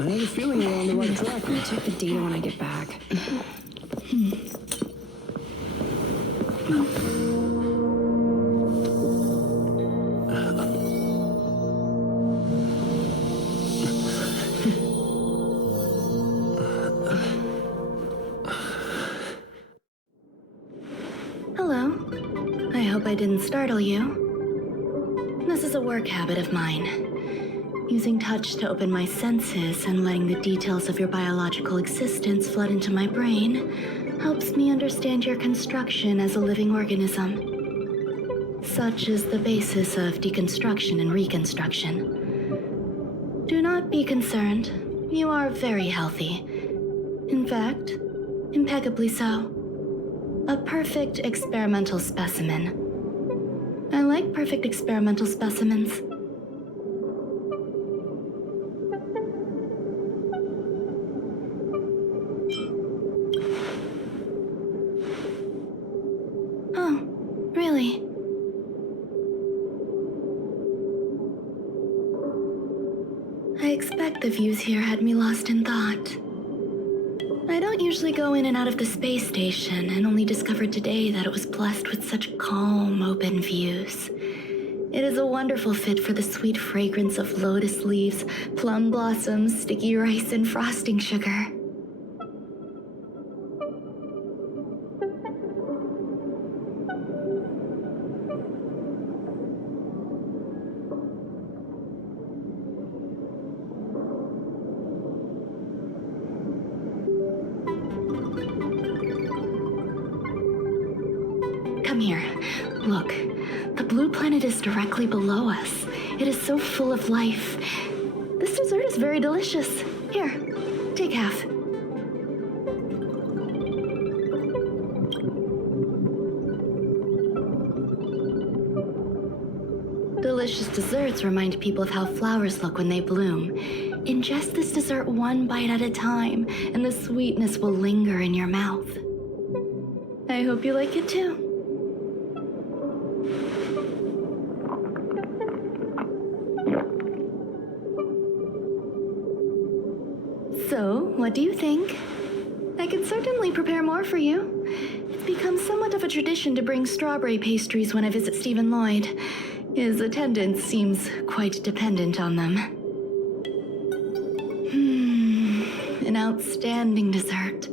I had a feeling we're on the right track. I'll check the data when I get back. Hello. I hope I didn't startle you. This is a work habit of mine. Using touch to open my senses and letting the details of your biological existence flood into my brain helps me understand your construction as a living organism. Such is the basis of deconstruction and reconstruction. Do not be concerned. You are very healthy. In fact, impeccably so. A perfect experimental specimen. I like perfect experimental specimens. Oh, really? I expect the views here had me lost in thought. I don't usually go in and out of the space station, and only discovered today that it was blessed with such calm, open views. It is a wonderful fit for the sweet fragrance of lotus leaves, plum blossoms, sticky rice, and frosting sugar. Come here. Look, the blue planet is directly below us. It is so full of life. This dessert is very delicious. Here, take half. Delicious desserts remind people of how flowers look when they bloom. Ingest this dessert one bite at a time, and the sweetness will linger in your mouth. I hope you like it too. So, what do you think? I could certainly prepare more for you. It's become somewhat of a tradition to bring strawberry pastries when I visit Stephen Lloyd. His attendance seems quite dependent on them. An outstanding dessert.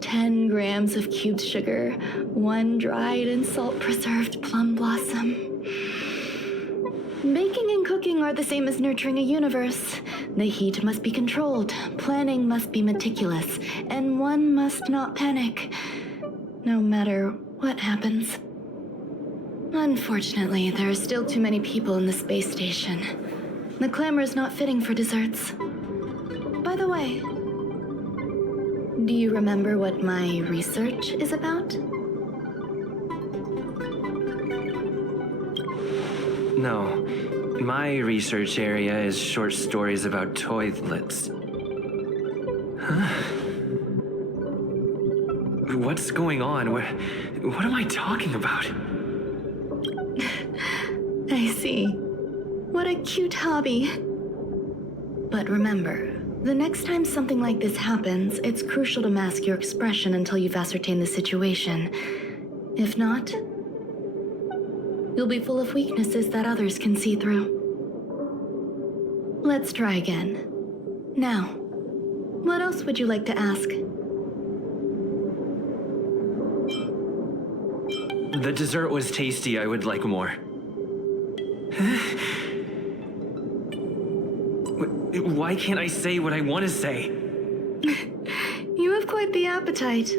10 grams of cubed sugar, 1 dried and salt-preserved plum blossom. Baking and cooking are the same as nurturing a universe. The heat must be controlled, planning must be meticulous, and one must not panic, no matter what happens. Unfortunately, there are still too many people in the space station. The clamor is not fitting for desserts. By the way, do you remember what my research is about? No. My research area is short stories about toilets. Huh? What's going on? What am I talking about? I see. What a cute hobby. But remember, the next time something like this happens, it's crucial to mask your expression until you've ascertained the situation. If not, you'll be full of weaknesses that others can see through. Let's try again. Now, what else would you like to ask? The dessert was tasty. I would like more. Why can't I say what I want to say? You have quite the appetite.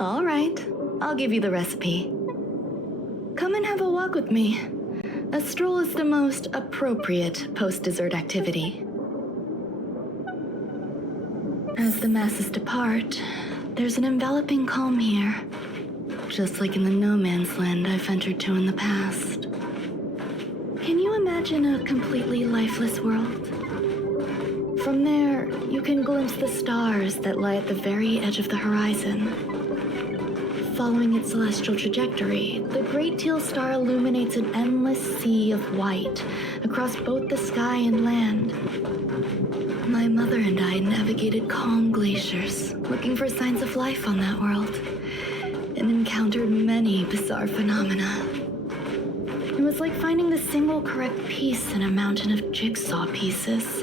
All right, I'll give you the recipe. Come and have a walk with me. A stroll is the most appropriate post-dessert activity. As the masses depart, there's an enveloping calm here, just like in the no man's land I've ventured to in the past. Can you imagine a completely lifeless world? From there, you can glimpse the stars that lie at the very edge of the horizon. Following its celestial trajectory, the Great Teal Star illuminates an endless sea of white across both the sky and land. My mother and I navigated calm glaciers, looking for signs of life on that world, and encountered many bizarre phenomena. It was like finding the single correct piece in a mountain of jigsaw pieces.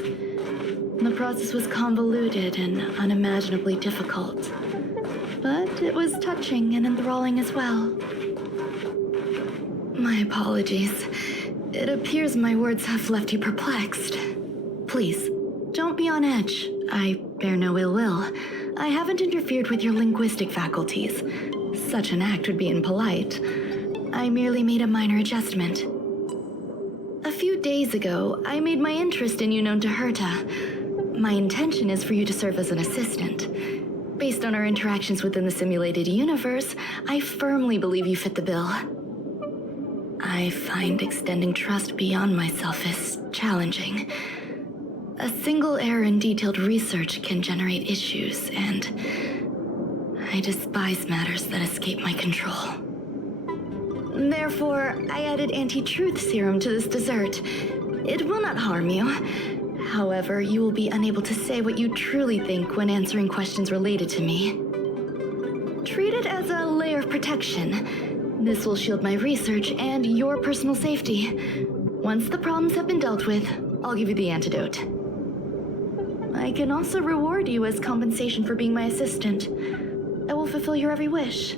The process was convoluted and unimaginably difficult, but it was touching and enthralling as well. My apologies. It appears my words have left you perplexed. Please, don't be on edge. I bear no ill will. I haven't interfered with your linguistic faculties. Such an act would be impolite. I merely made a minor adjustment. A few days ago, I made my interest in you known to Herta. My intention is for you to serve as an assistant. Based on our interactions within the simulated universe, I firmly believe you fit the bill. I find extending trust beyond myself is challenging. A single error in detailed research can generate issues, and I despise matters that escape my control. Therefore, I added anti-truth serum to this dessert. It will not harm you. However, you will be unable to say what you truly think when answering questions related to me. Treat it as a layer of protection. This will shield my research and your personal safety. Once the problems have been dealt with, I'll give you the antidote. I can also reward you as compensation for being my assistant. I will fulfill your every wish.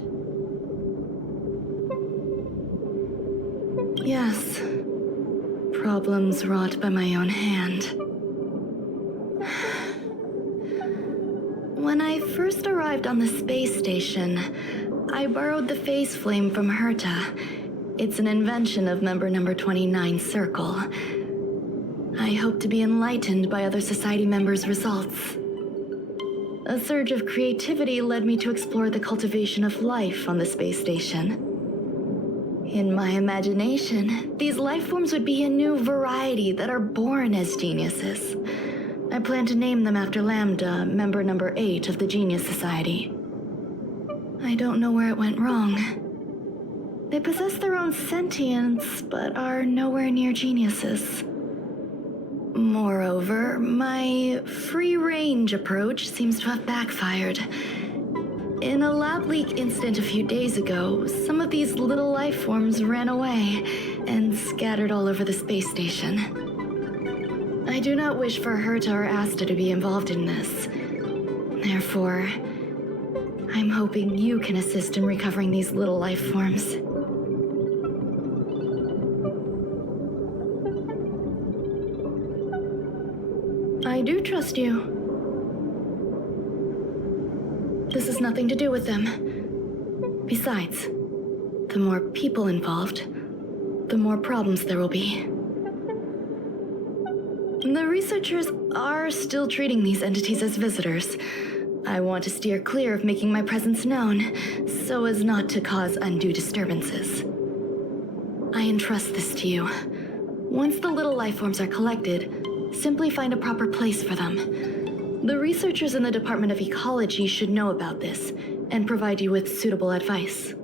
Yes. Problems wrought by my own hand. When I first arrived on the space station, I borrowed the phase flame from Herta. It's an invention of member number 29 Circle. I hope to be enlightened by other society members' results. A surge of creativity led me to explore the cultivation of life on the space station. In my imagination, these life forms would be a new variety that are born as geniuses. I plan to name them after Lambda, member number 8 of the Genius Society. I don't know where it went wrong. They possess their own sentience, but are nowhere near geniuses. Moreover, my free-range approach seems to have backfired. In a lab leak incident a few days ago, some of these little life forms ran away and scattered all over the space station. I do not wish for Herta or Asta to be involved in this. Therefore, I'm hoping you can assist in recovering these little life forms. I do trust you. This has nothing to do with them. Besides, the more people involved, the more problems there will be. The researchers are still treating these entities as visitors. I want to steer clear of making my presence known, so as not to cause undue disturbances. I entrust this to you. Once the little life forms are collected, simply find a proper place for them. The researchers in the Department of Ecology should know about this and provide you with suitable advice.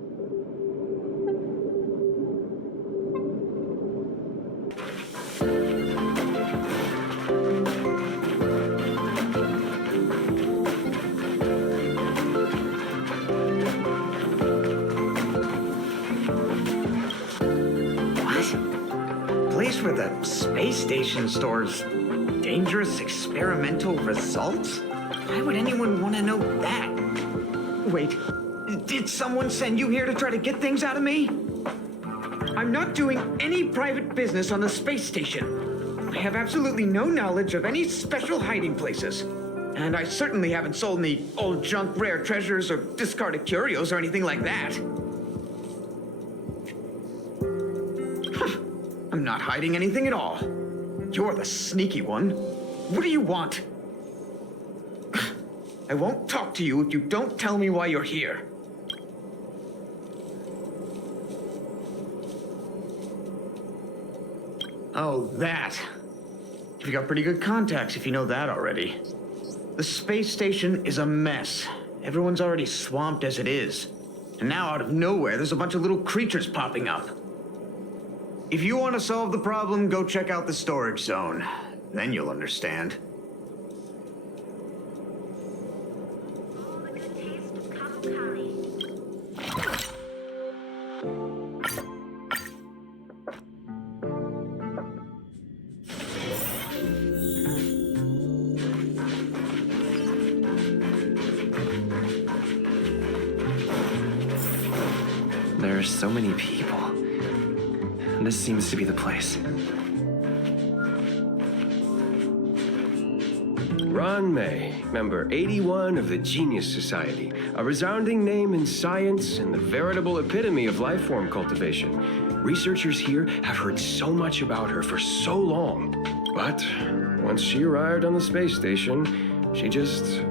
Where the space station stores dangerous experimental results? Why would anyone want to know that? Wait, did someone send you here to try to get things out of me? I'm not doing any private business on the space station. I have absolutely no knowledge of any special hiding places. And I certainly haven't sold any old junk rare treasures or discarded curios or anything like that. I'm not hiding anything at all. You're the sneaky one. What do you want? I won't talk to you if you don't tell me why you're here. Oh, that. You've got pretty good contacts if you know that already. The space station is a mess. Everyone's already swamped as it is. And now out of nowhere, there's a bunch of little creatures popping up. If you want to solve the problem, go check out the storage zone. Then you'll understand. There's so many people. This seems to be the place. Ruan Mei, member 81 of the Genius Society, a resounding name in science and the veritable epitome of lifeform cultivation. Researchers here have heard so much about her for so long, but once she arrived on the space station, she just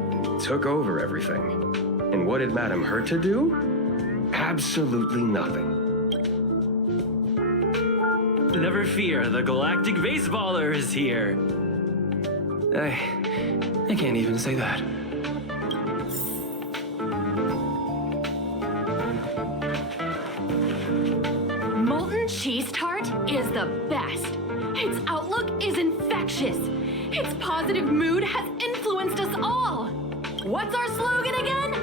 took over everything. And what did Madame Herta do? Absolutely nothing. Never fear, the galactic baseballer is here. I can't even say that. Molten cheese tart is the best. Its outlook is infectious. Its positive mood has influenced us all. What's our slogan again?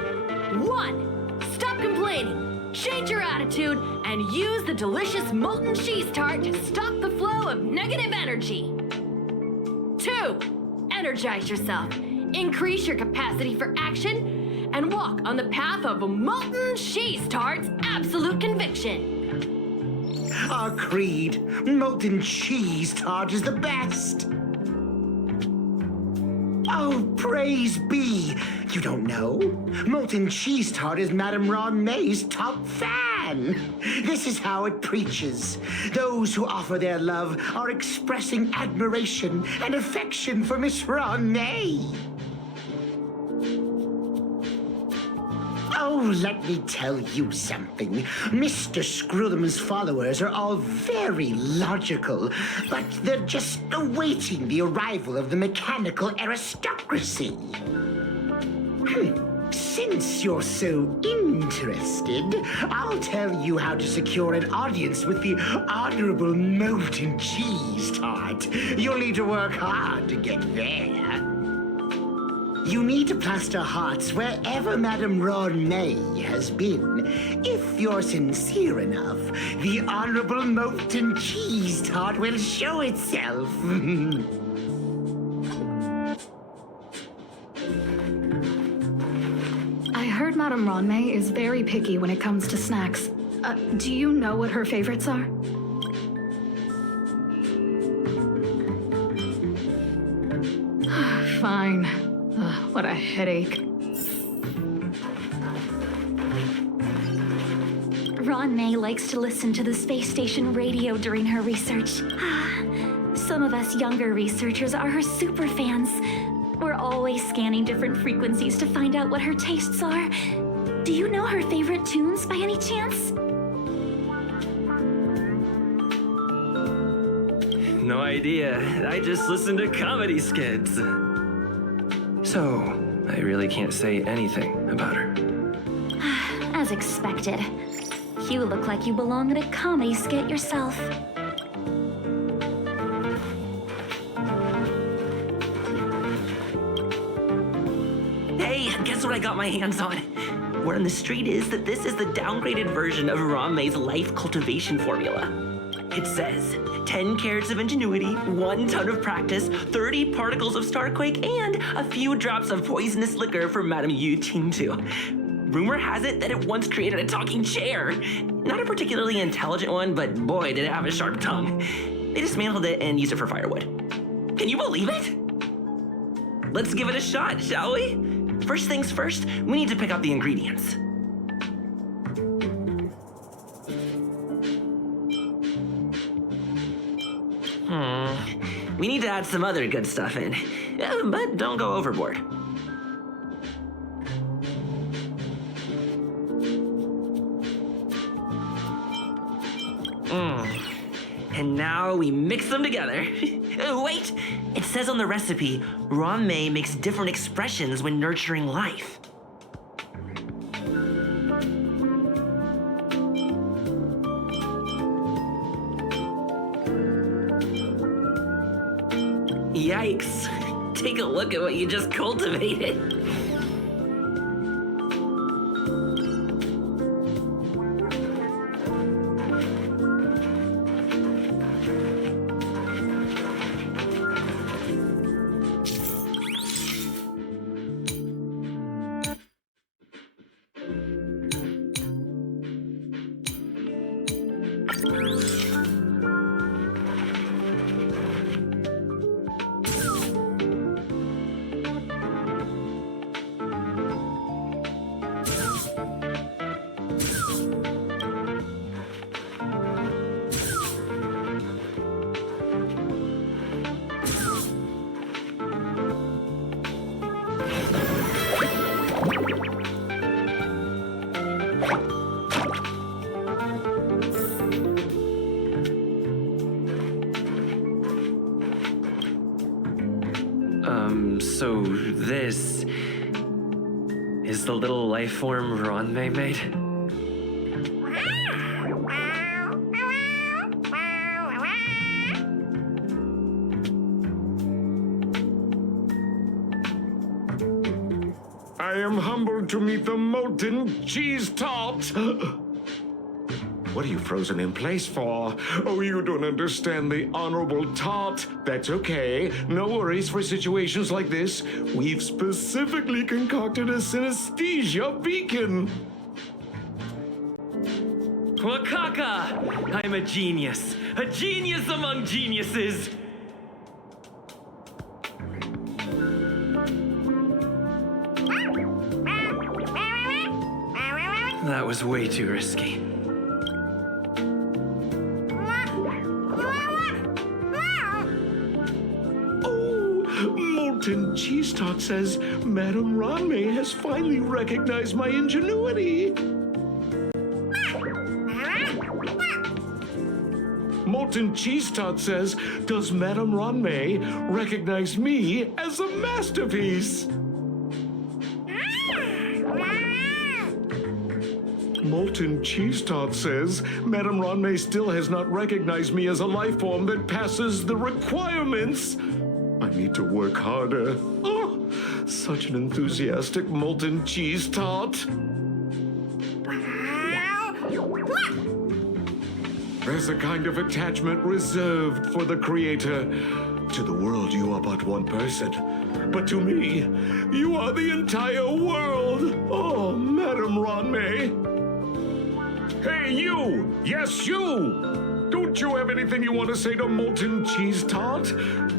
1. Stop complaining, change your attitude, and use the delicious molten cheese tart to stop the flow of negative energy. 2. Energize yourself, increase your capacity for action, and walk on the path of molten cheese tart's absolute conviction. Our creed, molten cheese tart is the best. Oh, praise be. You don't know? Molten cheese tart is Madame Ruan Mei's top fan. This is how it preaches. Those who offer their love are expressing admiration and affection for Miss Ruan Mei. Oh, let me tell you something. Mr. Screwthum's followers are all very logical, but they're just awaiting the arrival of the mechanical aristocracy. Since you're so interested, I'll tell you how to secure an audience with the Honorable Molten Cheese Tart. You'll need to work hard to get there. You need to plaster hearts wherever Madame Ruan Mei has been. If you're sincere enough, the Honorable Molten Cheese Tart will show itself. I heard Madame Ruan Mei is very picky when it comes to snacks. Do you know what her favorites are? Fine. What a headache. Ruan Mei likes to listen to the space station radio during her research. Some of us younger researchers are her super fans. We're always scanning different frequencies to find out what her tastes are. Do you know her favorite tunes by any chance? No idea. I just listen to comedy skits. So, I really can't say anything about her. As expected. You look like you belong in a comedy skit yourself. Hey, guess what I got my hands on? Word on the street is that this is the downgraded version of Ruan Mei's life cultivation formula. It says 10 carats of ingenuity, 1 ton of practice, 30 particles of starquake, and a few drops of poisonous liquor for Madame Yu Tingtu. Rumor has it that it once created a talking chair. Not a particularly intelligent one, but boy, did it have a sharp tongue. They dismantled it and used it for firewood. Can you believe it? Let's give it a shot, shall we? First things first, we need to pick out the ingredients. We need to add some other good stuff in, but don't go overboard. And now we mix them together. Wait! It says on the recipe, Ruan Mei makes different expressions when nurturing life. Yikes. Take a look at what you just cultivated. So this is the little life form Ruan Mei made? I am humbled to meet the molten cheese tart. What are you frozen in place for? Oh, you don't understand the honorable tart. That's okay. No worries for situations like this. We've specifically concocted a synesthesia beacon. Wakaka! I'm a genius among geniuses! That was way too risky. Molten Cheese Tart says Madame Ruan Mei has finally recognized my ingenuity. Molten Cheese Tart says, does Madame Ruan Mei recognize me as a masterpiece? Molten Cheese Tart says, Madame Ruan Mei still has not recognized me as a life form that passes the requirements. I need to work harder. Oh, such an enthusiastic molten cheese tart. There's a kind of attachment reserved for the creator. To the world, you are but one person. But to me, you are the entire world. Oh, Madame Ruan Mei. Hey, you! Yes, you! Don't you have anything you want to say to Molten Cheese Tart?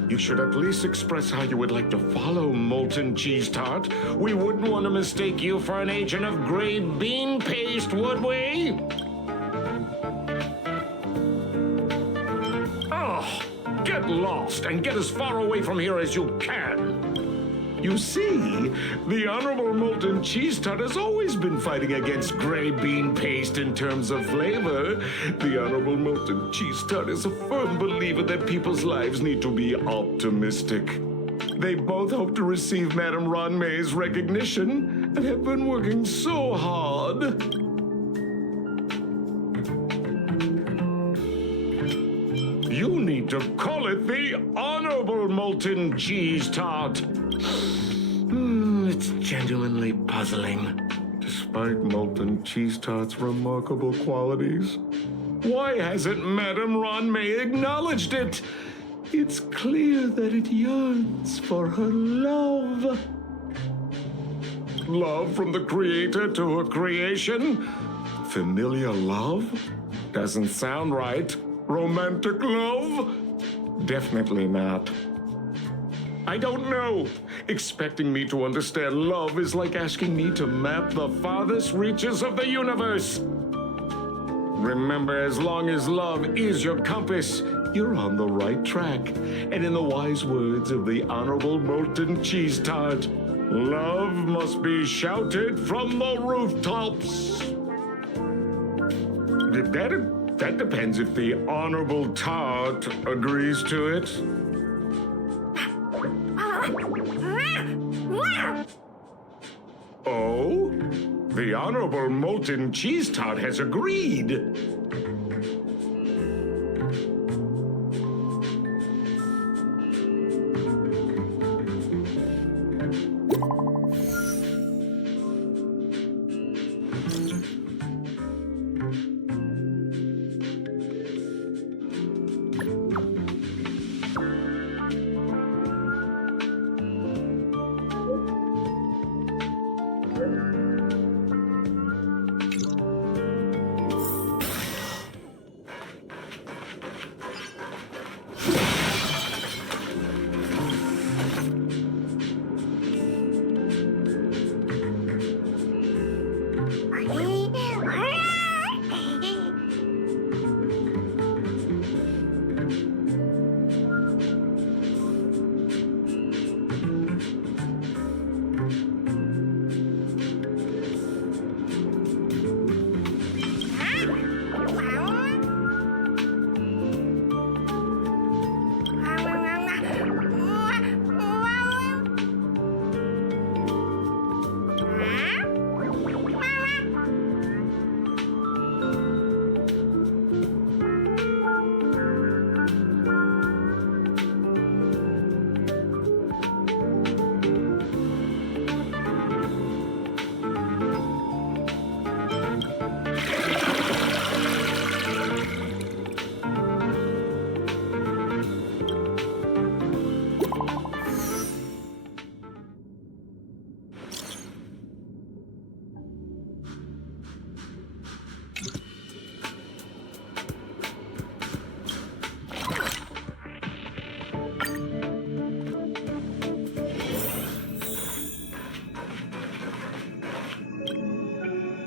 You should at least express how you would like to follow Molten Cheese Tart. We wouldn't want to mistake you for an agent of gray bean paste, would we? Oh, get lost and get as far away from here as you can. You see, the Honorable Molten Cheese Tart has always been fighting against gray bean paste in terms of flavor. The Honorable Molten Cheese Tart is a firm believer that people's lives need to be optimistic. They both hope to receive Madame Ruan Mei's recognition and have been working so hard. You need to call it the Honorable Molten Cheese Tart. It's genuinely puzzling, despite Molten Cheese Tart's remarkable qualities. Why hasn't Madame Ruan Mei acknowledged it? It's clear that it yearns for her love. Love from the creator to her creation? Familiar love? Doesn't sound right. Romantic love? Definitely not. I don't know. Expecting me to understand love is like asking me to map the farthest reaches of the universe. Remember, as long as love is your compass, you're on the right track. And in the wise words of the Honorable Molten Cheese Tart, love must be shouted from the rooftops. That depends if the Honorable Tart agrees to it. Oh? The Honorable Molten Cheese Tart has agreed.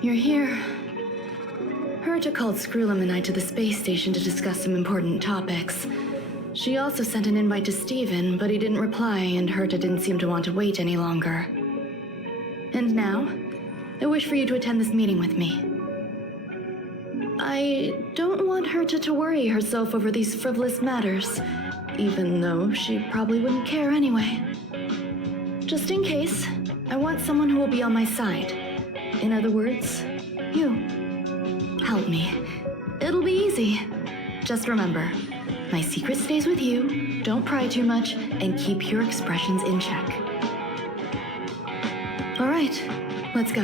You're here. Herta called Skrullum and I to the space station to discuss some important topics. She also sent an invite to Steven, but he didn't reply, and Herta didn't seem to want to wait any longer. And now, I wish for you to attend this meeting with me. I don't want Herta to worry herself over these frivolous matters, even though she probably wouldn't care anyway. Just in case, I want someone who will be on my side. In other words, you. Help me. It'll be easy. Just remember, my secret stays with you, don't pry too much, and keep your expressions in check. All right, let's go.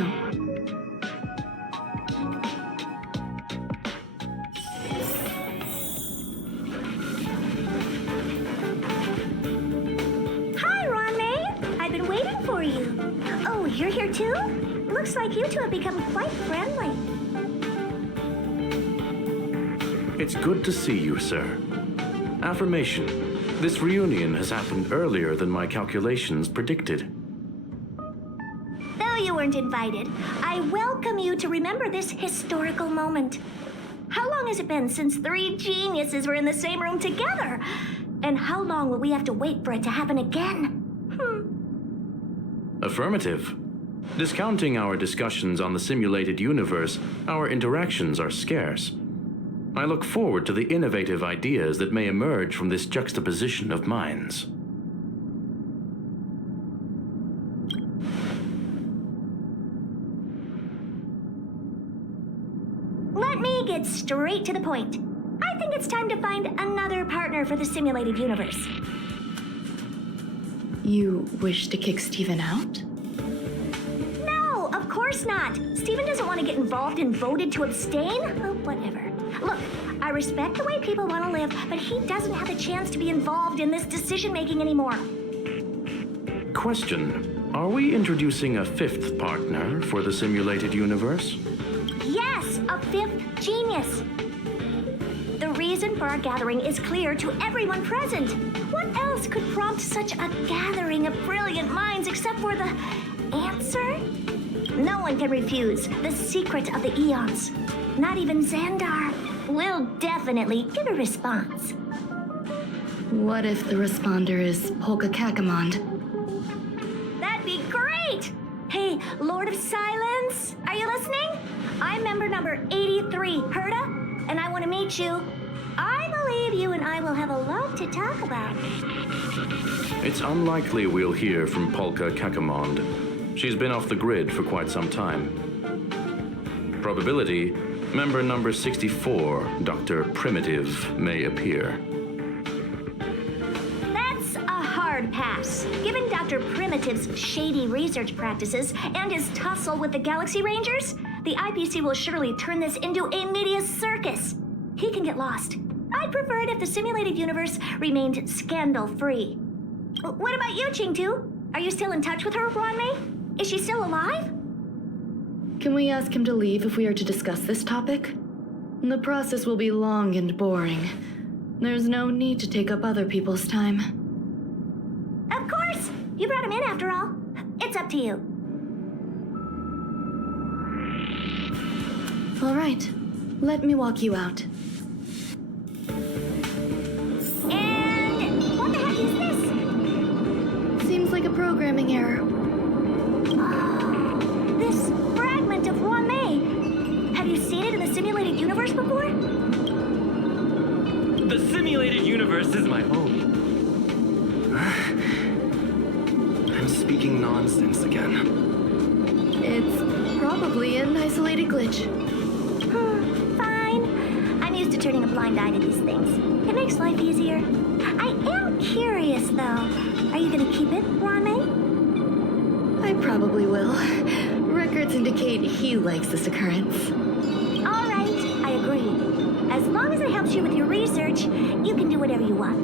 Hi, Ruan Mei. I've been waiting for you. Oh, you're here too? Looks like you two have become quite friendly. It's good to see you, sir. Affirmation. This reunion has happened earlier than my calculations predicted. Though you weren't invited, I welcome you to remember this historical moment. How long has it been since 3 geniuses were in the same room together? And how long will we have to wait for it to happen again? Affirmative. Discounting our discussions on the simulated universe, our interactions are scarce. I look forward to the innovative ideas that may emerge from this juxtaposition of minds. Let me get straight to the point. I think it's time to find another partner for the simulated universe. You wish to kick Steven out? No, of course not. Steven doesn't want to get involved and voted to abstain. Oh, whatever. Look, I respect the way people want to live, but he doesn't have a chance to be involved in this decision-making anymore. Question. Are we introducing a 5th partner for the simulated universe? Yes, a 5th genius. The reason for our gathering is clear to everyone present. What else could prompt such a gathering of brilliant minds except for the answer? No one can refuse the secret of the eons. Not even Xandar will definitely give a response. What if the responder is Polka Kakamond? That'd be great! Hey, Lord of Silence, are you listening? I'm member number 83, Herta, and I want to meet you. I believe you and I will have a lot to talk about. It's unlikely we'll hear from Polka Kakamond. She's been off the grid for quite some time. Probability, member number 64, Dr. Primitive, may appear. That's a hard pass. Given Dr. Primitive's shady research practices and his tussle with the Galaxy Rangers, the IPC will surely turn this into a media circus. He can get lost. I'd prefer it if the simulated universe remained scandal-free. What about you, Ching-Tu? Are you still in touch with her, Ruan Mei? Is she still alive? Can we ask him to leave if we are to discuss this topic? The process will be long and boring. There's no need to take up other people's time. Of course! You brought him in after all. It's up to you. All right, let me walk you out. And what the heck is this? Seems like a programming error. This fragment of Ruan Mei. Have you seen it in the simulated universe before? The simulated universe is my home. I'm speaking nonsense again. It's probably an isolated glitch. Fine. I'm used to turning a blind eye to these things. It makes life easier. I am curious, though. Are you going to keep it, Ruan Mei? I probably will. Records indicate he likes this occurrence. All right, I agree. As long as it helps you with your research, you can do whatever you want.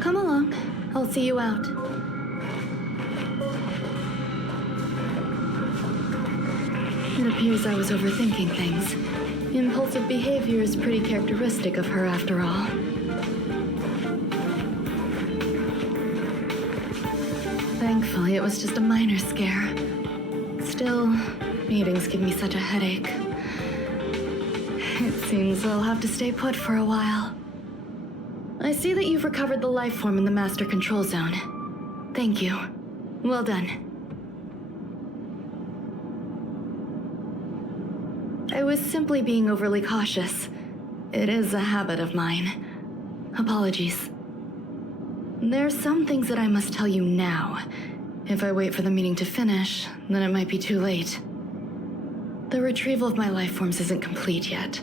Come along. I'll see you out. It appears I was overthinking things. Impulsive behavior is pretty characteristic of her after all. Thankfully, it was just a minor scare. Still, Meetings give me such a headache. It seems I'll have to stay put for a while. I see that you've recovered the life form in the master control zone. Thank you. Well done. I was simply being overly cautious. It is a habit of mine. Apologies. There's some things that I must tell you now. If I wait for the meeting to finish, then it might be too late. The retrieval of my life forms isn't complete yet.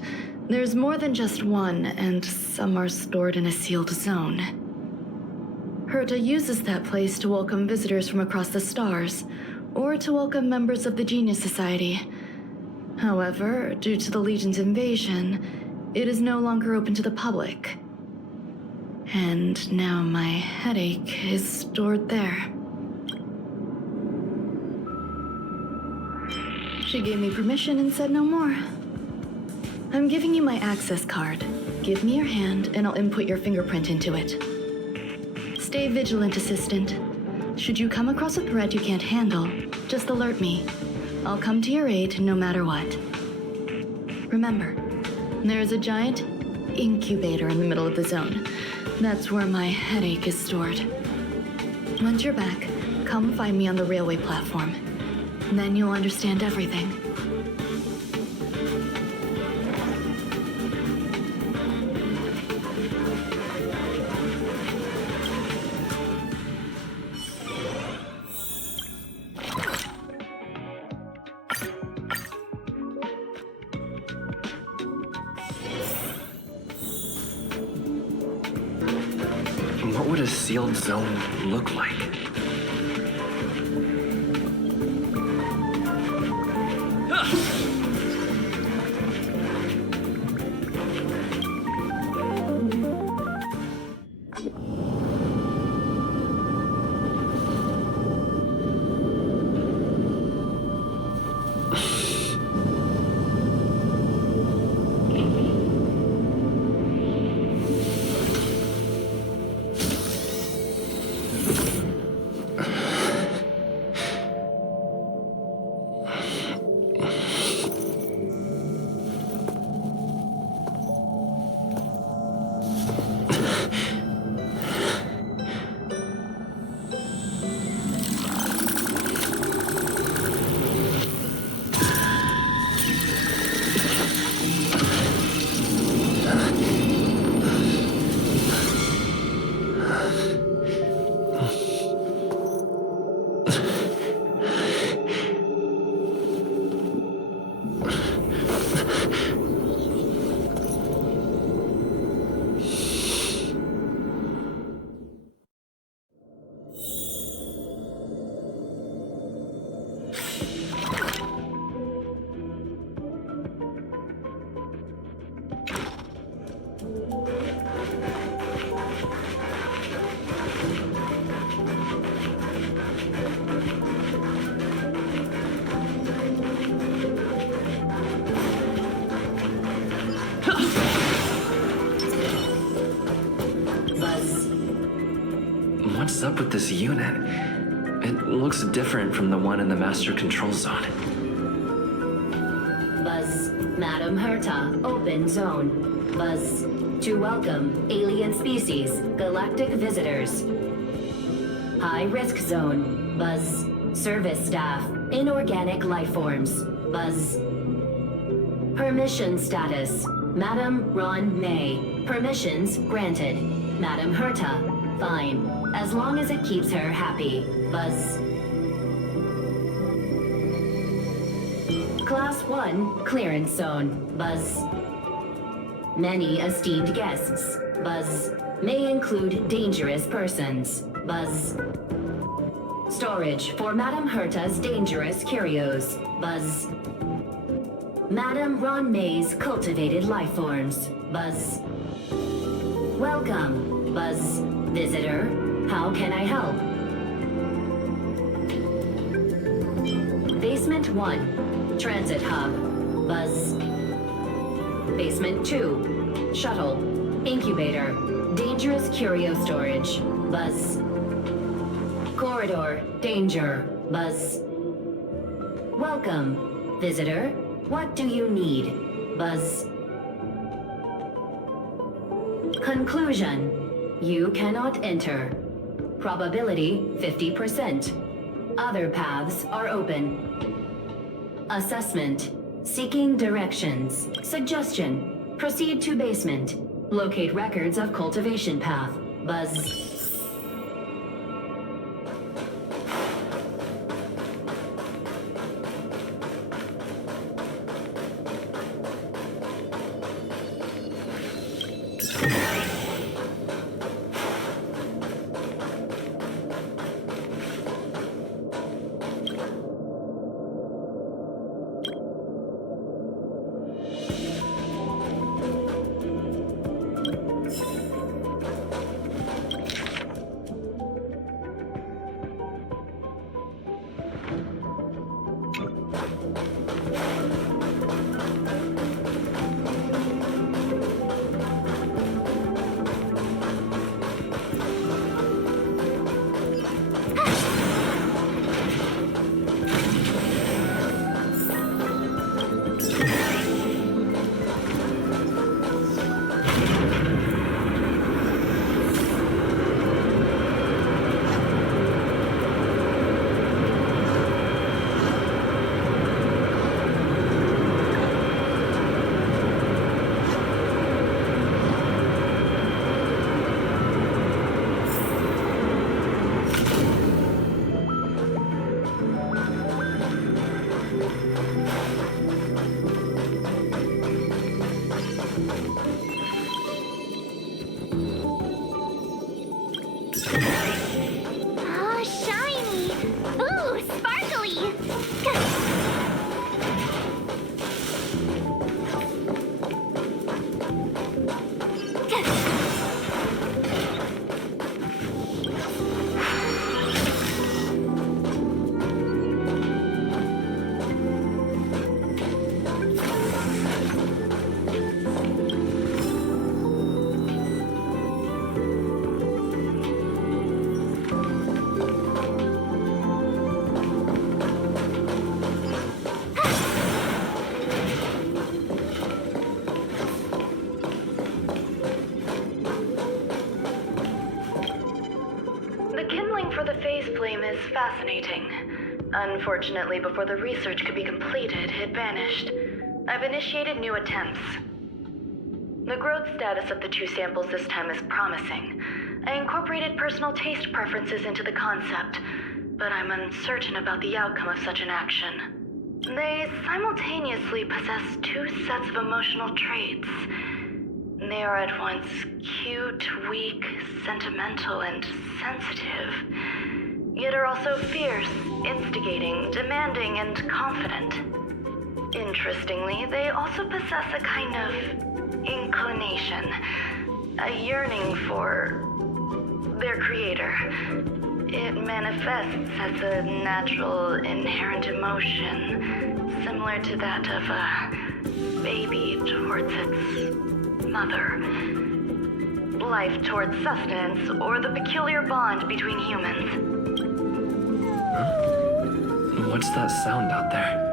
There's more than just one, and some are stored in a sealed zone. Herta uses that place to welcome visitors from across the stars, or to welcome members of the Genius Society. However, due to the Legion's invasion, it is no longer open to the public. And now my headache is stored there. She gave me permission and said no more. I'm giving you my access card. Give me your hand and I'll input your fingerprint into it. Stay vigilant, Assistant. Should you come across a threat you can't handle, just alert me. I'll come to your aid no matter what. Remember, there is a giant incubator in the middle of the zone. That's where my headache is stored. Once you're back, come find me on the railway platform. Then you'll understand everything. What would a sealed zone look like? What's up with this unit? It looks different from the one in the master control zone. Buzz, Madam Herta, open zone. Buzz, to welcome alien species, galactic visitors. High risk zone. Buzz, service staff, inorganic life forms. Buzz. Permission status. Madam Ruan Mei. Permissions granted. Madam Herta, fine. As long as it keeps her happy. Buzz. Class 1, clearance zone. Buzz. Many esteemed guests. Buzz. May include dangerous persons. Buzz. Storage for Madam Herta's dangerous curios. Buzz. Madam Ruan Mei's cultivated life forms. Buzz. Welcome, Buzz. Visitor, how can I help? Basement 1, Transit Hub. Buzz. Basement 2, Shuttle, Incubator, Dangerous Curio Storage. Buzz. Corridor, Danger. Buzz. Welcome. Visitor, what do you need? Buzz. Conclusion. You cannot enter. Probability 50%. Other paths are open. Assessment. Seeking directions. Suggestion. Proceed to basement. Locate records of cultivation path. Buzz. Is fascinating. Unfortunately, before the research could be completed, it vanished. I've initiated new attempts. The growth status of the two samples this time is promising. I incorporated personal taste preferences into the concept, but I'm uncertain about the outcome of such an action. They simultaneously possess two sets of emotional traits. They are at once cute, weak, sentimental, and sensitive, yet are also fierce, instigating, demanding, and confident. Interestingly, they also possess a kind of inclination, a yearning for their creator. It manifests as a natural, inherent emotion, similar to that of a baby towards its mother. Life towards sustenance, or the peculiar bond between humans. What's that sound out there?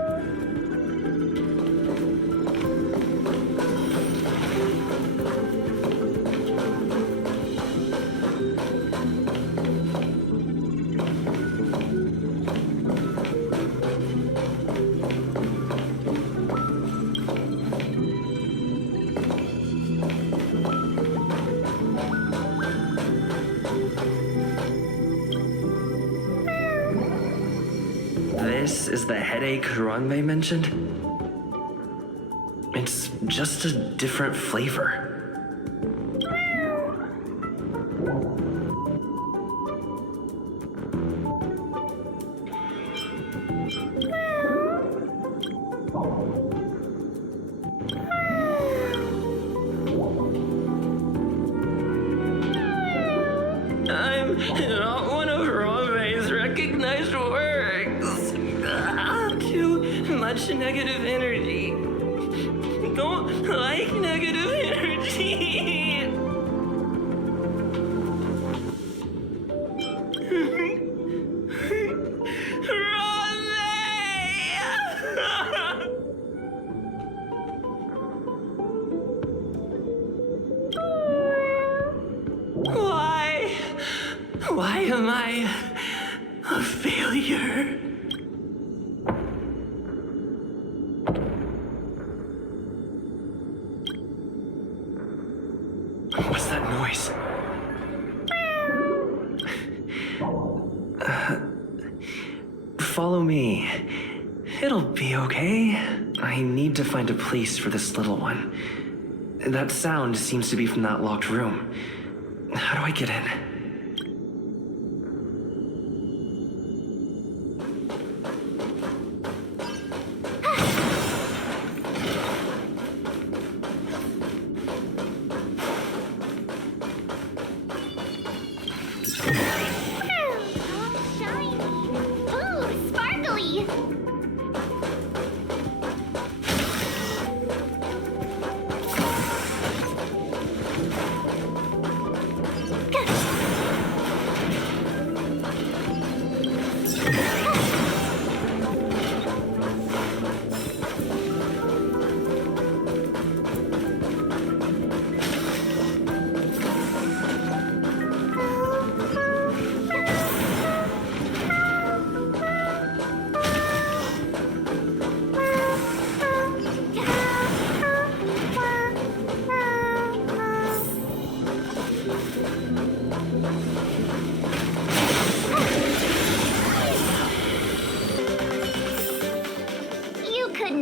This is the headache Ruan Mei mentioned? It's just a different flavor. I'm not one of Ruan Mei's recognized works. Too much negative energy. Don't like negative energy. Ruan Mei! Why am I a failure? What's that noise? Follow me. It'll be okay. I need to find a place for this little one. That sound seems to be from that locked room. How do I get in?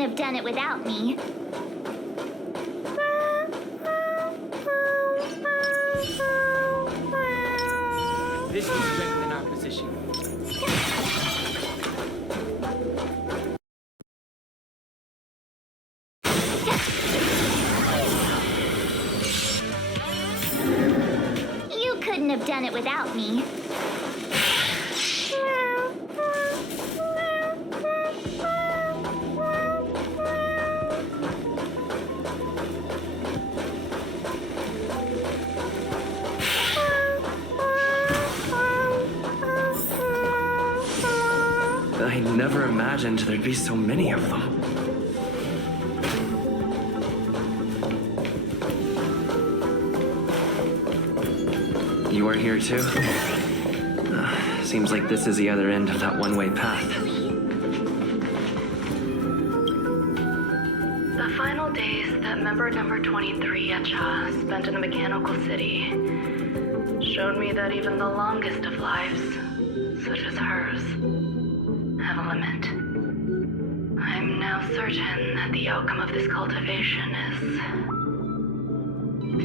Have done it without me. This will strengthen our position. You couldn't have done it without me. I never imagined there'd be so many of them. You are here too? Seems like this is the other end of that one-way path. The final days that member number 23 Echa spent in the mechanical city showed me that even the longest of lives, such as hers, have a limit. I'm now certain that the outcome of this cultivation is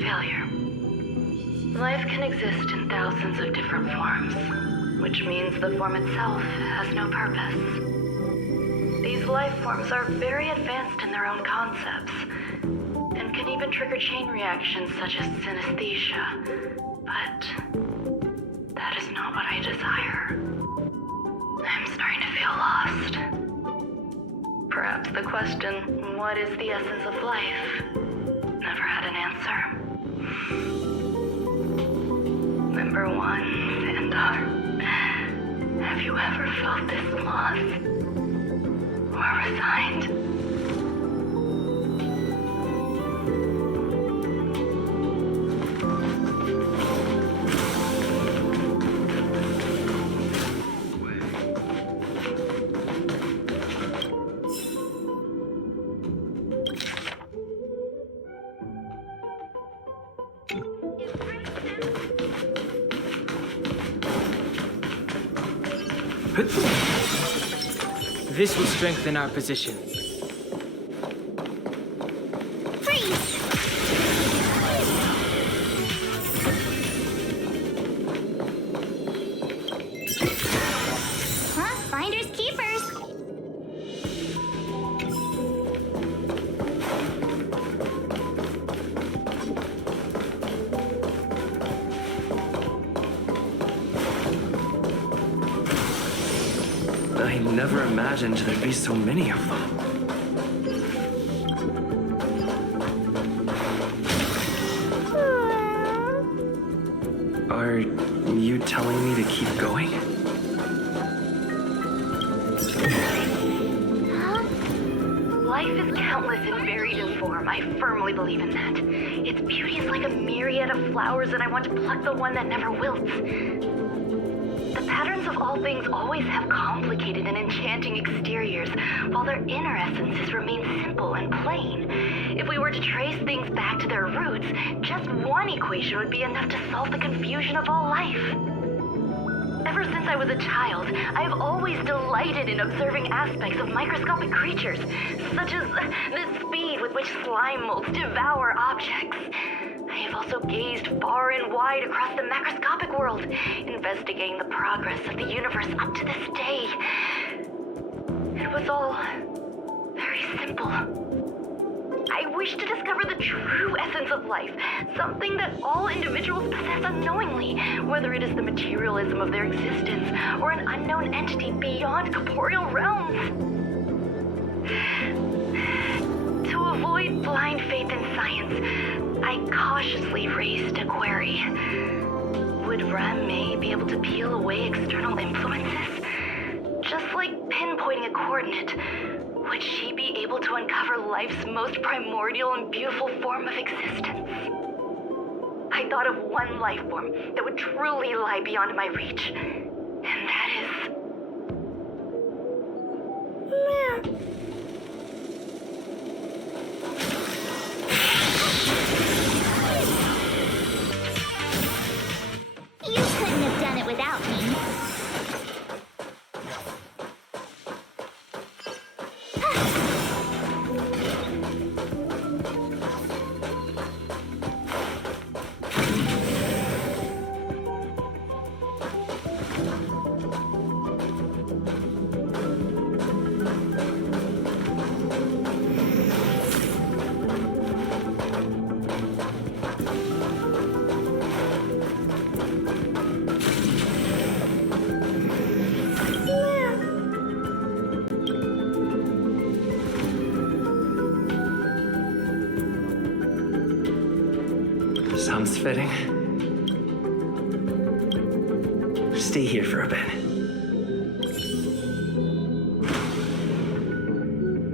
failure. Life can exist in thousands of different forms, which means the form itself has no purpose. These life forms are very advanced in their own concepts, and can even trigger chain reactions such as synesthesia, but that is not what I desire. I'm starting to feel lost. Perhaps the question, what is the essence of life, never had an answer. Member 1 and R, have you ever felt this lost or resigned? This will strengthen our position. Huh? Finders keepers. I never imagined there'd be so many of them. Are you telling me to keep going? Life is countless and varied in form. I firmly believe in that. Its beauty is like a myriad of flowers, and I want to pluck the one that never wilts. all things always have complicated and enchanting exteriors, while their inner essences remain simple and plain. If we were to trace things back to their roots, just one equation would be enough to solve the confusion of all life. Ever since I was a child, I have always delighted in observing aspects of microscopic creatures, such as the speed with which slime molds devour objects. I have also gazed far and wide across the macroscopic world, investigating the progress of the universe up to this day. It was all very simple. I wish to discover the true essence of life, something that all individuals possess unknowingly, whether it is the materialism of their existence or an unknown entity beyond corporeal realms. To avoid blind faith in science, I cautiously raised a query. Would Ruan Mei be able to peel away external influences? Just like pinpointing a coordinate, would she be able to uncover life's most primordial and beautiful form of existence? I thought of one life form that would truly lie beyond my reach, and that is... You couldn't have done it without me. Sounds fitting. Stay here for a bit.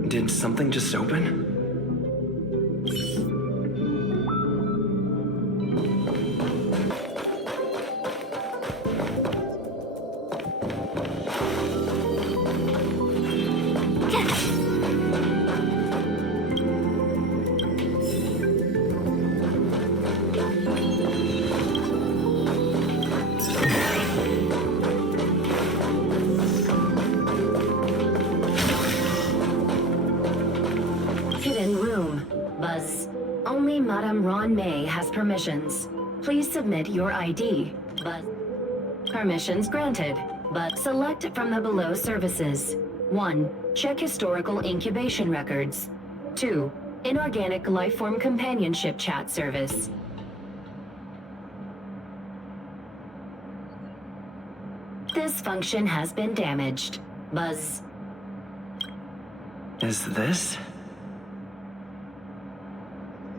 Did something just open? Only Madame Ruan Mei has permissions. Please submit your ID. But permissions granted. But select from the below services. 1. Check historical incubation records. 2. Inorganic lifeform companionship chat service. This function has been damaged. Buzz. Is this?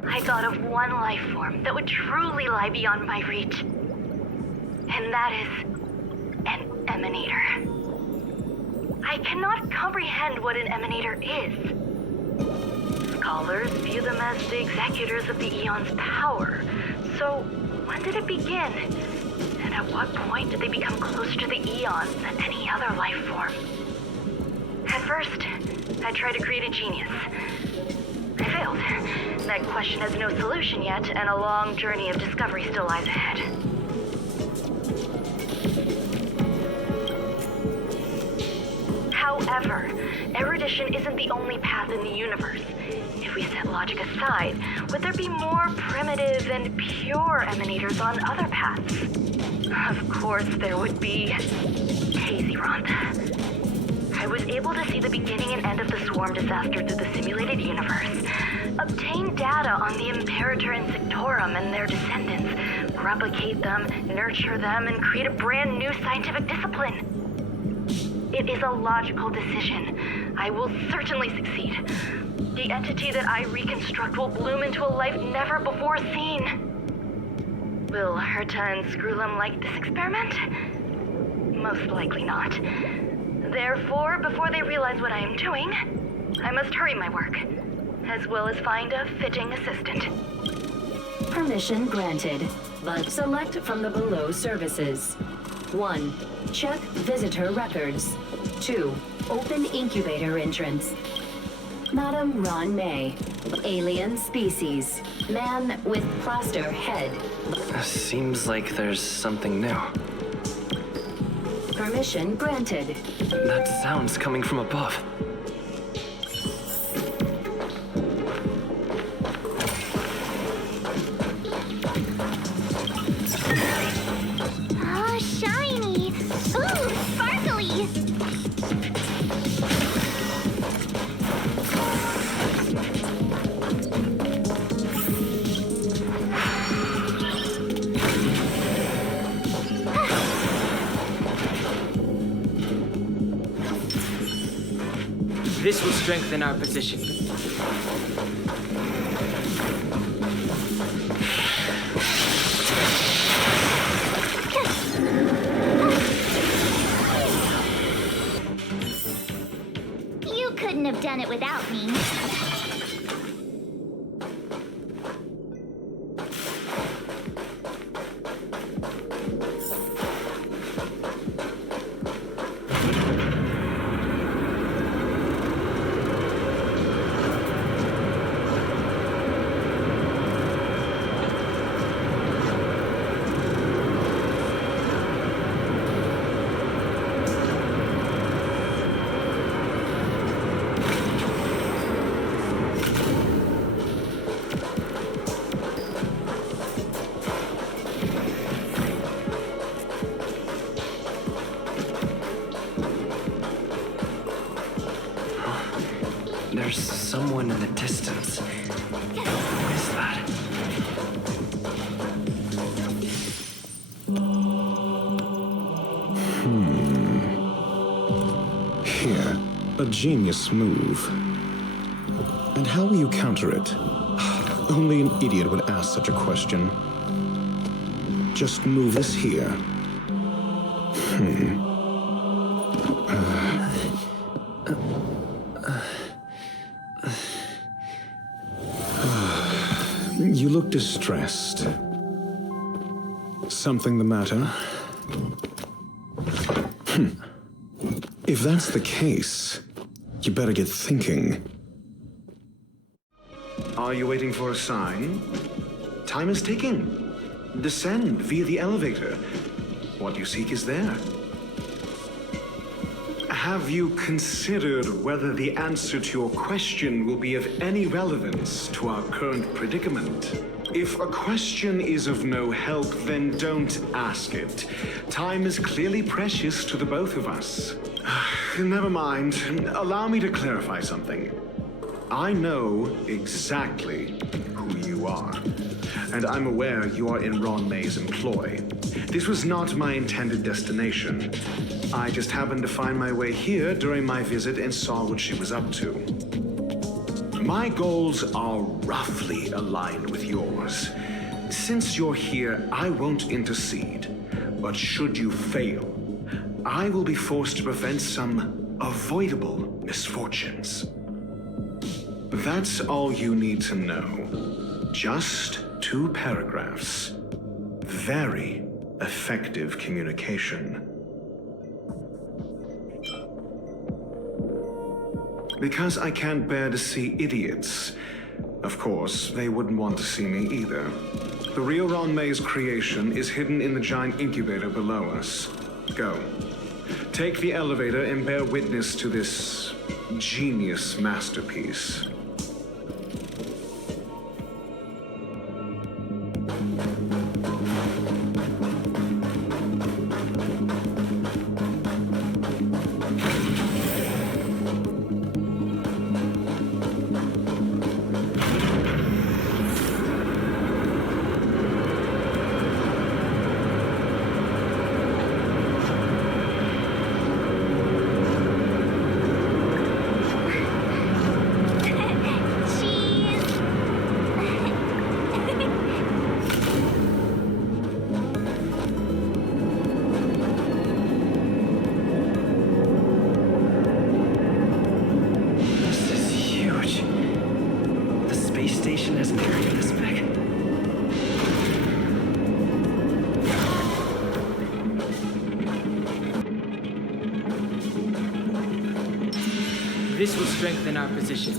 I thought of one life form that would truly lie beyond my reach. And that is an emanator. I cannot comprehend what an emanator is. Scholars view them as the executors of the Eon's power. So, when did it begin? And at what point did they become closer to the Eons than any other life form? At first, I tried to create a genius. I failed. That question has no solution yet, and a long journey of discovery still lies ahead. However, erudition isn't the only path in the universe. If we set logic aside, would there be more primitive and pure emanators on other paths? Of course there would be. Hazy Ronda. I was able to see the beginning and end of the swarm disaster through the simulated universe, obtain data on the Imperator and Sectorum and their descendants, replicate them, nurture them, and create a brand new scientific discipline. It is a logical decision. I will certainly succeed. The entity that I reconstruct will bloom into a life never before seen. Will Herta and Screwlum like this experiment? Most likely not. Therefore, before they realize what I am doing, I must hurry my work, as well as find a fitting assistant. Permission granted, but select from the below services. 1. Check visitor records. 2. Open incubator entrance. Madam Ruan Mei. Alien species. Man with plaster head. Seems like there's something new. Permission granted. That sound's coming from above. Oh, shiny! Ooh, sparkly! This will strengthen our position. You couldn't have done it without me. There's someone in the distance. Who is that? Here, a genius move. And how will you counter it? Only an idiot would ask such a question. Just move this here. You look distressed. Something the matter? If that's the case, you better get thinking. Are you waiting for a sign? Time is ticking. Descend via the elevator. What you seek is there. Have you considered whether the answer to your question will be of any relevance to our current predicament? If a question is of no help, then don't ask it. Time is clearly precious to the both of us. Never mind. Allow me to clarify something. I know exactly who you are, and I'm aware you are in Ruan Mei's employ. This was not my intended destination. I just happened to find my way here during my visit and saw what she was up to. My goals are roughly aligned with yours. Since you're here, I won't intercede. But should you fail, I will be forced to prevent some avoidable misfortunes. That's all you need to know. Just 2 paragraphs. Very effective communication. Because I can't bear to see idiots. Of course, they wouldn't want to see me either. The real Ruan Mei's creation is hidden in the giant incubator below us. Go. Take the elevator and bear witness to this genius masterpiece. This will strengthen our position.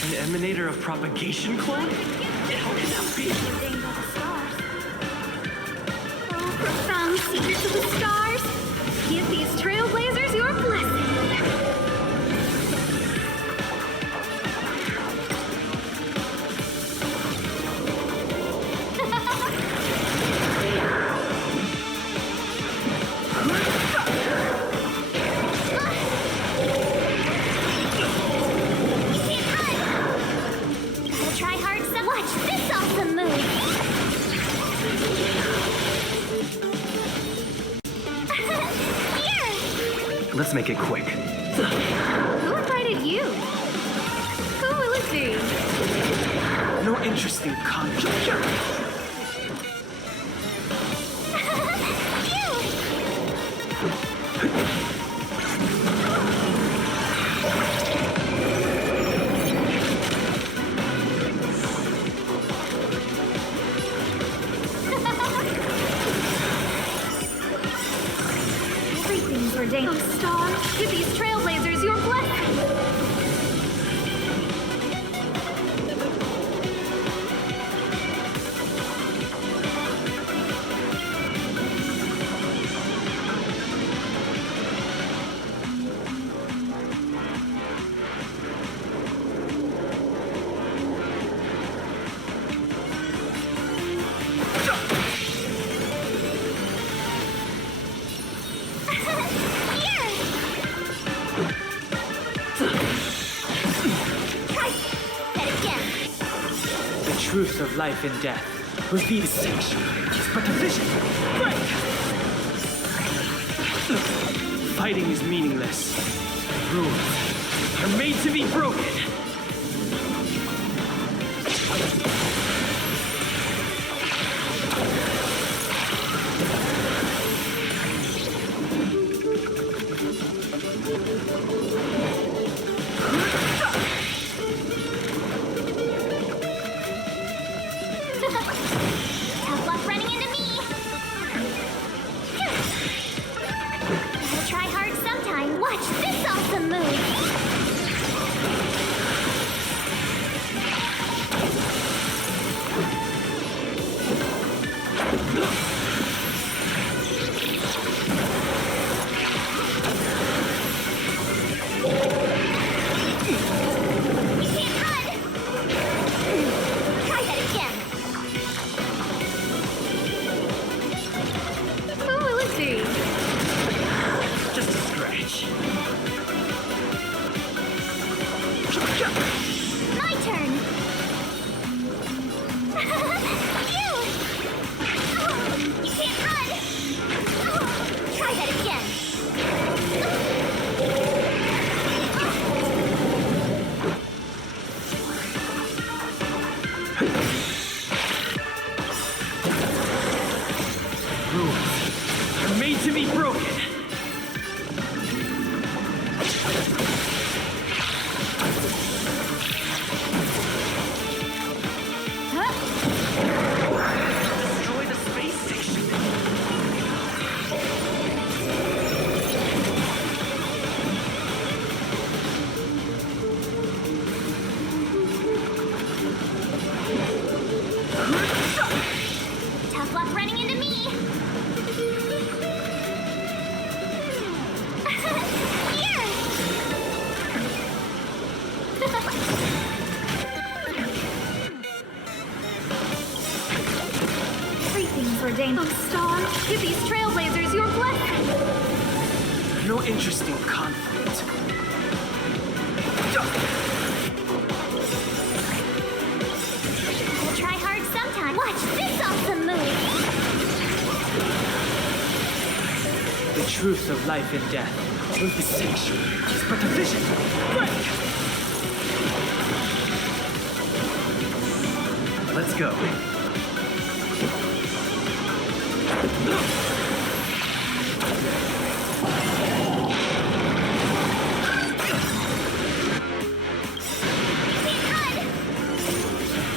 An emanator of propagation clone? How can that be? Oh, profound secrets of the stars. Give these trailblazers your blessing. Try hard, so watch this awesome move. Here. Let's make it quick. Who invited you? Who will it be? No interesting conjecture. Everything's ordained. Oh, star, give these trailblazers your blessing. The truth of life and death will be the sanctuary. It's but a vision. Break! Fighting is meaningless. Rules are made to be broken. Tough luck running into me. Gotta try hard sometime. Watch this awesome move. You can't run. Try that again. Who will it be? Just a scratch. My turn. You! Oh, you can't run. Oh, try that again. Rules are made to be broken. Destroy the space station. Tough luck running into me. Here. Everything's ordained. Oh, star, give these trailblazers your blessing. No interesting conflict. I'll try hard sometime. Watch truth of life and death. The sanctuary is but a vision. Break! Let's go.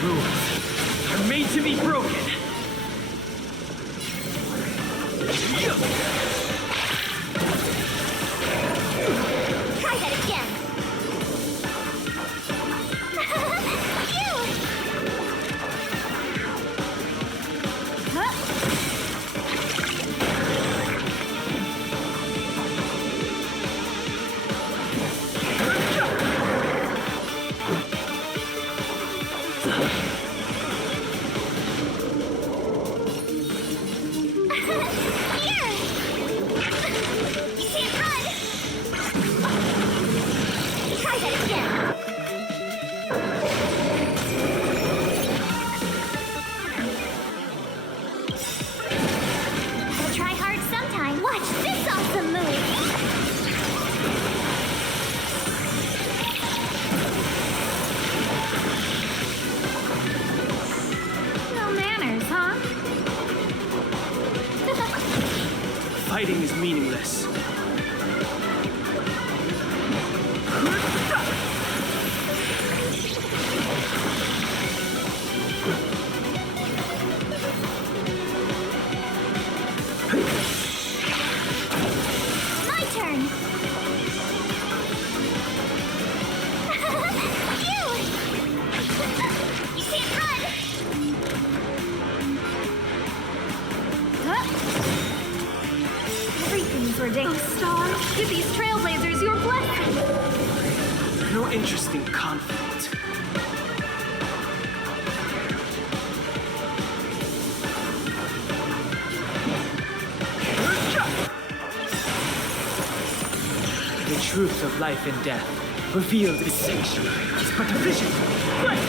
Rules are made to be broken. Try that again. Fighting is meaningless. My turn. You can't run. Everything's ridiculous. Oh, Star, give these Trailblazers your blessing. No interest in conflict. The truth of life and death, revealed in sanctuary, is but a vision. Break!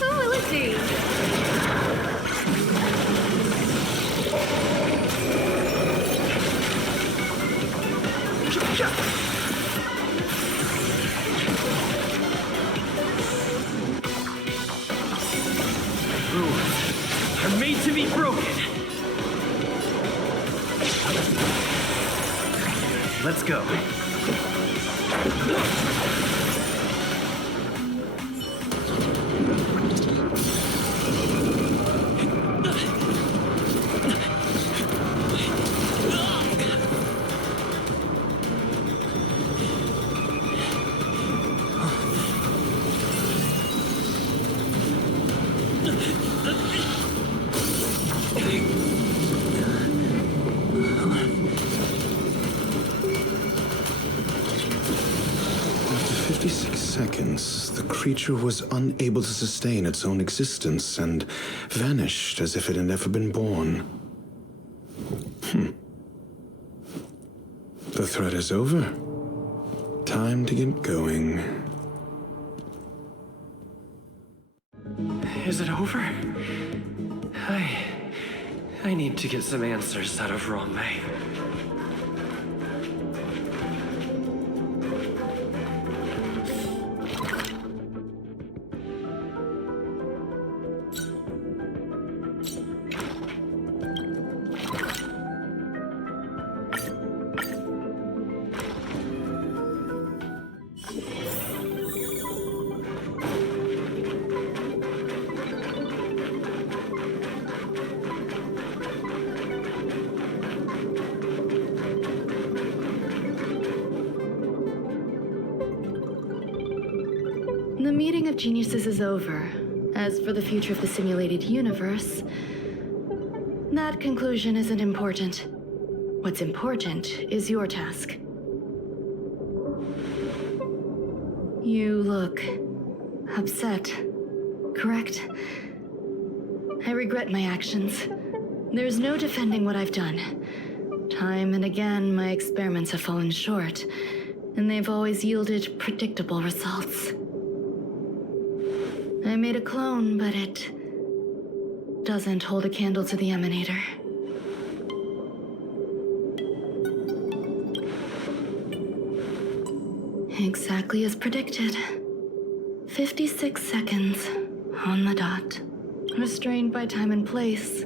Who will it be? Rules are made to be broken. Let's go. After 56 seconds, the creature was unable to sustain its own existence and vanished as if it had never been born. The threat is over. Time to get going. Is it over? I need to get some answers out of Ruan Mei. The meeting of geniuses is over, As for the future of the simulated universe, that conclusion isn't important. What's important is your task. You look upset, correct? I regret my actions. There's no defending what I've done. Time and again, my experiments have fallen short, and they've always yielded predictable results. I made a clone, but it doesn't hold a candle to the emanator. Exactly as predicted. 56 seconds on the dot. Restrained by time and place,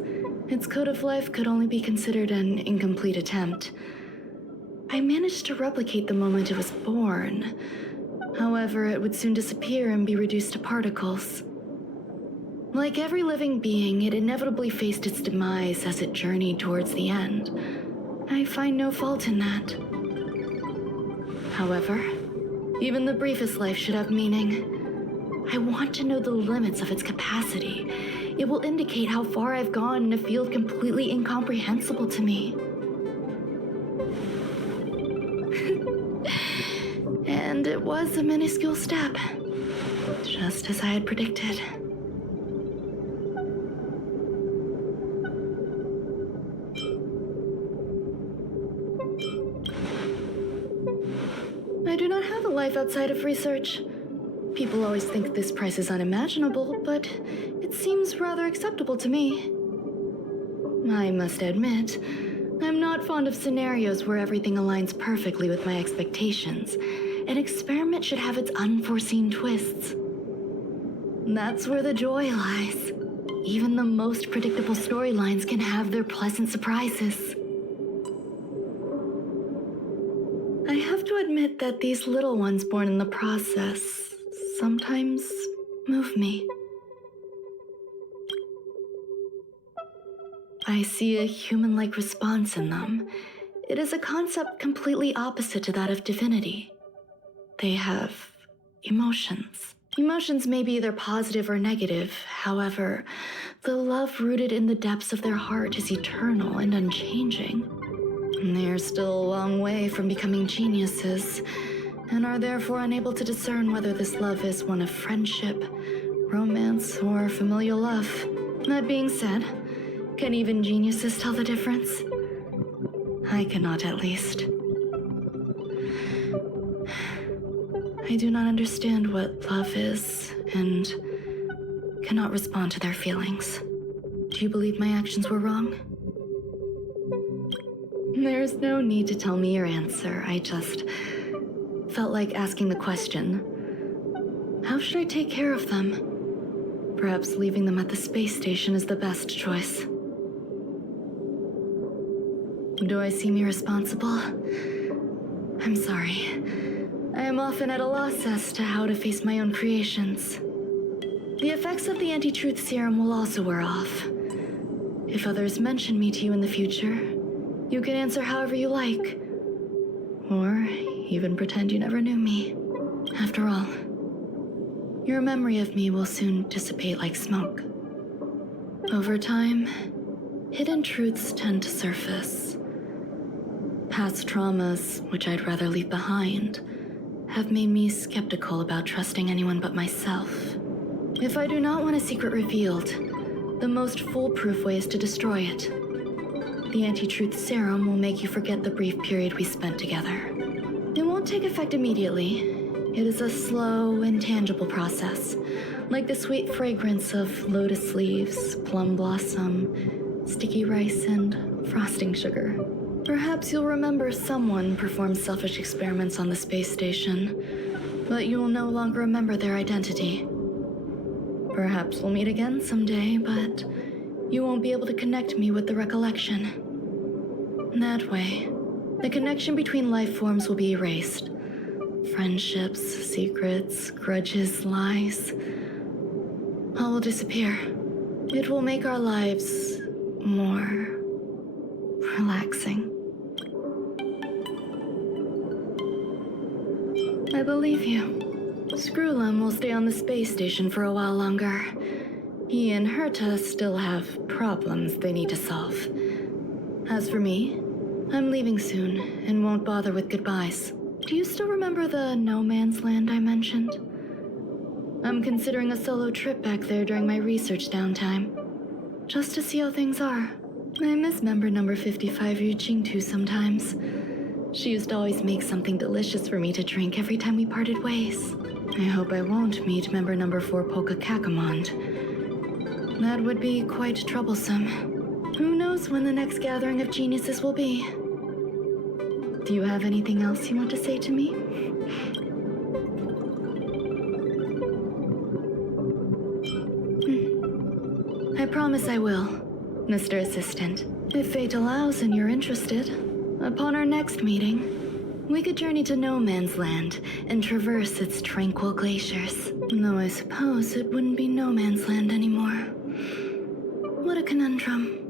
its code of life could only be considered an incomplete attempt. I managed to replicate the moment it was born. However, it would soon disappear and be reduced to particles. Like every living being, it inevitably faced its demise as it journeyed towards the end. I find no fault in that. However, even the briefest life should have meaning. I want to know the limits of its capacity. It will indicate how far I've gone in a field completely incomprehensible to me. And it was a minuscule step, just as I had predicted. I do not have a life outside of research. People always think this price is unimaginable, but it seems rather acceptable to me. I must admit, I'm not fond of scenarios where everything aligns perfectly with my expectations. An experiment should have its unforeseen twists. That's where the joy lies. Even the most predictable storylines can have their pleasant surprises. I have to admit that these little ones born in the process sometimes move me. I see a human-like response in them. It is a concept completely opposite to that of divinity. They have emotions. Emotions may be either positive or negative. However, the love rooted in the depths of their heart is eternal and unchanging. They are still a long way from becoming geniuses, and are therefore unable to discern whether this love is one of friendship, romance, or familial love. That being said, can even geniuses tell the difference? I cannot, at least. I do not understand what love is, and cannot respond to their feelings. Do you believe my actions were wrong? There's no need to tell me your answer. I just felt like asking the question. How should I take care of them? Perhaps leaving them at the space station is the best choice. Do I seem irresponsible? I'm sorry. I am often at a loss as to how to face my own creations. The effects of the anti-truth serum will also wear off. If others mention me to you in the future, you can answer however you like. Or even pretend you never knew me. After all, your memory of me will soon dissipate like smoke. Over time, hidden truths tend to surface. Past traumas, which I'd rather leave behind, have made me skeptical about trusting anyone but myself. If I do not want a secret revealed, the most foolproof way is to destroy it. The anti-truth serum will make you forget the brief period we spent together. It won't take effect immediately. It is a slow, intangible process, like the sweet fragrance of lotus leaves, plum blossom, sticky rice, and frosting sugar. Perhaps you'll remember someone performed selfish experiments on the space station, but you will no longer remember their identity. Perhaps we'll meet again someday, but you won't be able to connect me with the recollection. That way, the connection between life forms will be erased. Friendships, secrets, grudges, lies, all will disappear. It will make our lives more relaxing. I believe you. Screwlum will stay on the space station for a while longer. He and Herta still have problems they need to solve. As for me, I'm leaving soon and won't bother with goodbyes. Do you still remember the no man's land I mentioned? I'm considering a solo trip back there during my research downtime, just to see how things are. I miss member number 55 Yu Jingtu sometimes. She used to always make something delicious for me to drink every time we parted ways. I hope I won't meet member number 4 Polka Kakamond. That would be quite troublesome. Who knows when the next gathering of geniuses will be? Do you have anything else you want to say to me? I promise I will, Mr. Assistant. If fate allows and you're interested, upon our next meeting, we could journey to No Man's Land and traverse its tranquil glaciers. Though I suppose it wouldn't be No Man's Land anymore. What a conundrum.